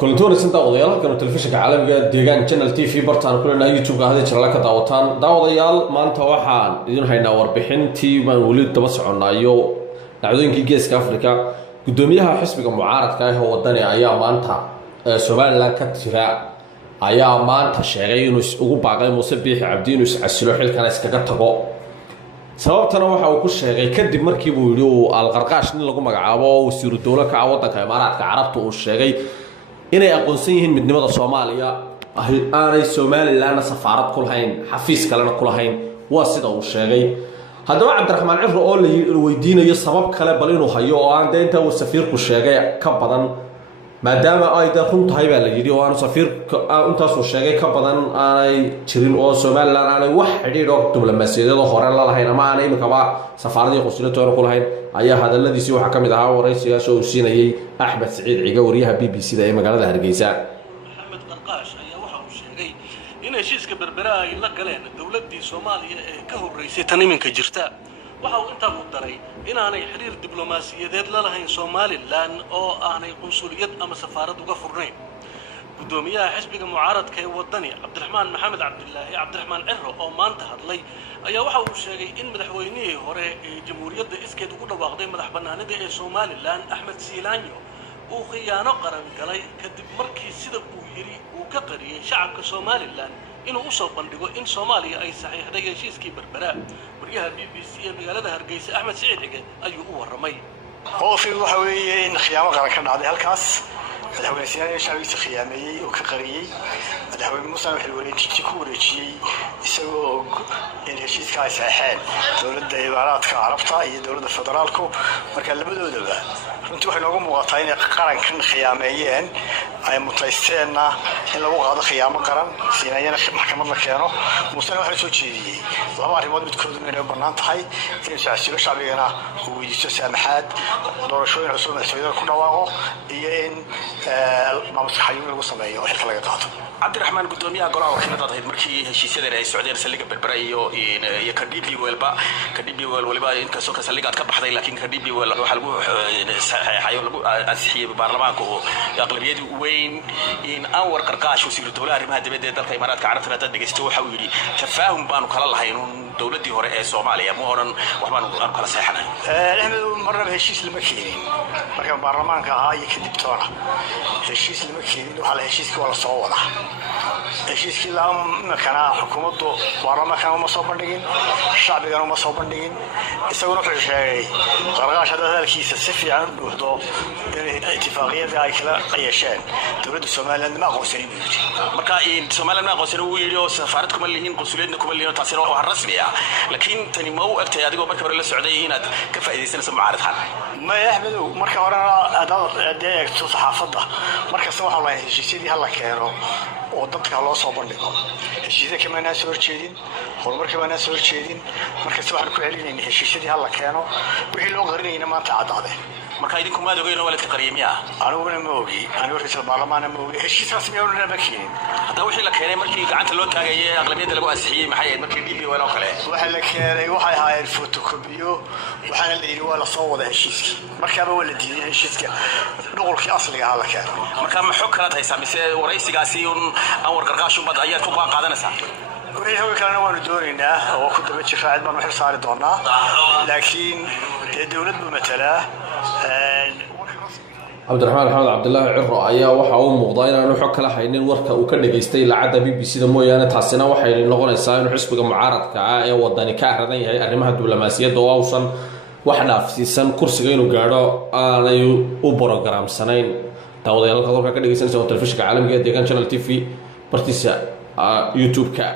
كلتون سنتا وضيال كانوا تلفزيون عالمي ديجان channel TV برتان كلنا يوتيوب هذه شغلة كداوتان داوديال ما أنت waxaan idin haynaa warbixintii baan wali daba soconaayo dhacdooyinkii geeska Afrika gudoomiyaha xisbiga mucaaradka ah oo wadani ayaa maanta Soomaaliland ka jira ayaa maanta sheegay inuu ugu baaqay Muuse Biixi Cabdi inuu iscasilo xilkan iskaga tago sababtana waxa uu ku sheegay kadib markii uu yiri al-Qarqaash in lagu magacaabo wasiiru dawladda ka wadanka Imaaraadka Carabta uu sheegay inay aqoonsan yihiin midnimada Soomaaliya aanay Somaliland safaarad ku lahayn xafiis kalena ku lahayn waa sida uu sheegay haddaba Cabdiraxmaan Cifro oo la weydiinayo sabab kale bal inuu hayo oo aan deynta uu safiirku sheegay ka badan maadaama ay run tahay baa la yiri oo aan safiirka intaas uu sheegay ka badan aanay jirin oo Somaliland aanay wax xidhiidh oo diblomaasiyadeed oo hore la lahayn ama aanay imikaba safaaradii qoslaytoona ku lahayn ayaa hadaladiisii waxa kamid ahaa waraysigaas oo siinayay Axmed Saciid Ciga wariyaha BBC-da ee magaalada Hargeysa Maxamed Qarqaash ayaa waxa uu sheegay in heshiiska berbera ay la galeen dawladda Soomaaliya ee ka horeysay tan iminka jirta waxa uu inta ku daray in aanay xiriir diblomaasiyadeed la lahayn Somaliland oo aanay qunsuliyad ama safaarad uga furnayn gudoomiyaha xisbiga mucaaradka ee wadani Cabdiraxmaan Maxamed Cabdiraxmaan Cifro oo maanta hadlay ayaa waxa uu sheegay in madaxweynihii hore ee jamhuuriyadda iskeed ugu dhawaaqday madaxbannaanida ee Somaliland Axmed Siilaanyo uu khiyaano qaran galay kadib markii sida uu yiri uu ka qariyay shacabka Somaliland inuu u soo bandhigo in Soomaaliya ay saxiixday heshiiskii berbera wariyaha BBC ee magaalada Hargeysa Axmed Saciid Ciga ayuu u waramay qofi waxa weeye in khiyaamo qaran ka dhacday halkaas madaxweynaha shacabkiisa khiyaameeyay oo ka qariyay madaxweyne Muuse wuxuu wareejiyay ku wareejiyay isagoo in heshiiska ay saxiixeen dawladda Imaaraadka Carabta iyo dawladda federaalku marka labadoodaba runtii waxay noogu muuqataa in qarankan khiyaameeyeen ay mutaysteena in lagu qaado khiyaamo qaran siinayana maxkamad la keeno Muuse waxa soo jeediyay laba arrimood midkood inay bannaan tahay in shacabka shacbigana uu weydiisto saamaxaad doorashooyin cusub madaxweynaha ku dhawaaqo iyo in maamulka lagu sameeyo xilka laga qaato Cabdiraxmaan gudoomiyaha golaha wakiilada ahayd markii heshiisyada ay socdeen saldhigga berbera iyo KDP waliba in kasoo ka saldhigga ka baxday laakiin KDP waxa lagu saxeexayo lagu ansixiyay baarlamaanka oo aqlabiyadu weyn in Anwar Qarqaash wasiir dawladda arrimaha dibadda ee dalka Imaaraadka Carabta dad dhageysto waxa uu yiri tafaahum baanu kala lahayn dawladdii hore ee Soomaaliya ma oran waxbaan kala saxeexnay Axmed marnaba heshiis lama keenin marka baarlamaanka ahaa iyo kadib toona heshiis lama keenin waxa la heshiiska wala soo wada heshiiskii la makana xukuumaddu baarlamaanka uma soo bandhigin shacbigana uma soo bandhigin isaguna wuxuu sheegay Qarqaash hadalkiisa si fiican u dhuuxdo in ittifaaqiyada ay kala yeesheen dawladda Soomaaliland ma aqoonsanin marka in Soomaaliland ma aqoonsanin uu yiri oo safaarad kuma lihin qunsuliyadna kuma lihin taasina waa rasmi ah laakiin tani ma uu agtay adigoo markii hore la socday inaad ka faa'iideysanayso mucaaradkan ma Axmed marka hore aad eegto saxaafadda markasta waxa la heshiisyadii hal la keeno oo dadka loo soo bandhigo heshiisyada kama soo horjeedin horumarka ma soo horjeedin markasta waxaan ku celinaynaa heshiisyadii hal la keeno wixii loo qarinayna maanta cadaaday marka idinku ma ogeyn wala taqriimiya aniguna ma ogi anigu ra'iisul baarlamaanka ma ogi heshiiskaas ma oona ma keenin hada wixii la keenay markii gacanta loo taagayay aqlabiyada lagu ansixiyay maxay ahayd markii DP wala kale waxa la keenay waxay ahaayeen fotokobiyo waxaana la yiri waa la soo wada heshiiska markaaba wala diiday heshiiska dhulkii asliga ah la keenay marka ma xog kala tahay samise waraysigaasi Anwar Qarqaash bad ayaa ku qaadanaysa wixii kalena waanu doonaynaa oo ku daba jira cid baan xil saari doonaa laakiin dawladdu matala Cabdiraxmaan Maxamed Cabdullaahi Cifro ayaa waxa uu muuqdaa inaanu xog kala haynin warka uu ka dhageystay idaacadda BBC-da mooyaane taasina waxay noqonaysaa in xisbiga mucaaradka ah ee wadani ka radan yahay arrimaha diblomaasiyadda oo uusan wax dhaafsiisan kursiga inuu gaadho aanay u programsanayn daawadayaalka ka dhageysanaysa telefishinka caalamiga ee deegaan channel TV bartiisa YouTube-ka